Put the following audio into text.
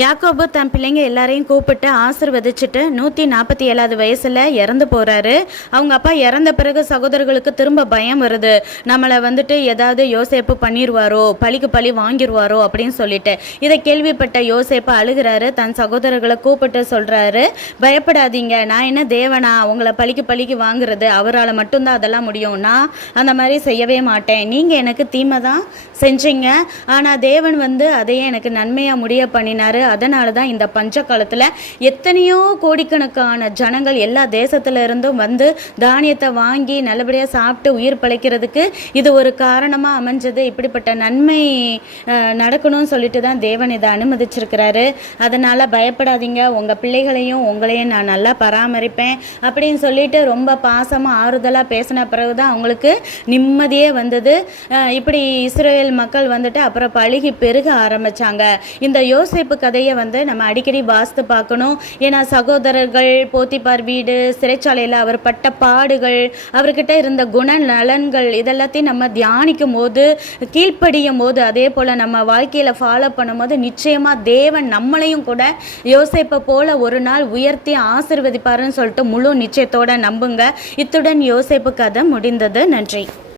யாக்கோபு தன் பிள்ளைங்க எல்லாரையும் கூப்பிட்டு ஆசீர்வதிச்சுட்டு 147வது வயசுல இறந்து போறாரு. அவங்க அப்பா இறந்த பிறகு சகோதரர்களுக்கு திரும்ப பயம் வருது. நம்மளை ஏதாவது யோசேப்பு பண்ணிடுவாரோ, பழிக்கு பழி வாங்கிடுவாரோ அப்படின்னு சொல்லிட்டு. இதை கேள்விப்பட்ட யோசேப்பு அழுகிறாரு. தன் சகோதரர்களை கூப்பிட்டு சொல்றாரு, பயப்படாதீங்க, நான் என்ன தேவனா உங்களை பழிக்கு வாங்குறது? அவரால் மட்டும்தான் அதெல்லாம் முடியும். நான் அந்த மாதிரி செய்யவே மாட்டேன். நீங்க எனக்கு தீமை தான் செஞ்சீங்க, ஆனா தேவன் அதையே எனக்கு நன்மையா முடிய பண்ணினாரு. அதனால தான் இந்த பஞ்ச காலத்தில் எத்தனையோ கோடிக்கணக்கான ஜனங்கள் எல்லா தேசத்துல இருந்தும் தானியத்தை வாங்கி நல்லபடியாக சாப்பிட்டு உயிர் பிழைக்கிறதுக்கு இது ஒரு காரணமாக அமைஞ்சது. இப்படிப்பட்ட நன்மை நடக்கணும்னு சொல்லிட்டு தான் தேவன் இதை அனுமதிச்சிருக்கிறாரு. அதனால் பயப்படாதீங்க, உங்கள் பிள்ளைகளையும் உங்களையும் நான் நல்லா பராமரிப்பேன் அப்படின்னு சொல்லிட்டு ரொம்ப பாசமாக ஆறுதலாக பேசின பிறகு தான் அவங்களுக்கு நிம்மதியே வந்தது. இப்படி இஸ்ரேல் மக்கள் அப்புறம் பழுகி பெருக ஆரம்பித்தாங்க. இந்த யோசேப்பு கதையை நம்ம அடிக்கடி வாசித்து பார்க்கணும். ஏன்னா சகோதரர்கள், போத்திபார் வீடு, சிறைச்சாலையில் அவர் பட்ட பாடுகள், அவர்கிட்ட இருந்த குண நலன்கள், இதெல்லாத்தையும் நம்ம தியானிக்கும் போது, கீழ்ப்படியும் போது, அதே போல் நம்ம வாழ்க்கையில் ஃபாலோ பண்ணும்போது நிச்சயமாக தேவன் நம்மளையும் கூட யோசேப்பை போல ஒரு நாள் உயர்த்தி ஆசீர்வதிப்பாருன்னு சொல்லிட்டு முழு நிச்சயத்தோடு நம்புங்க. இத்துடன் யோசேப்பு கதை முடிந்தது. நன்றி.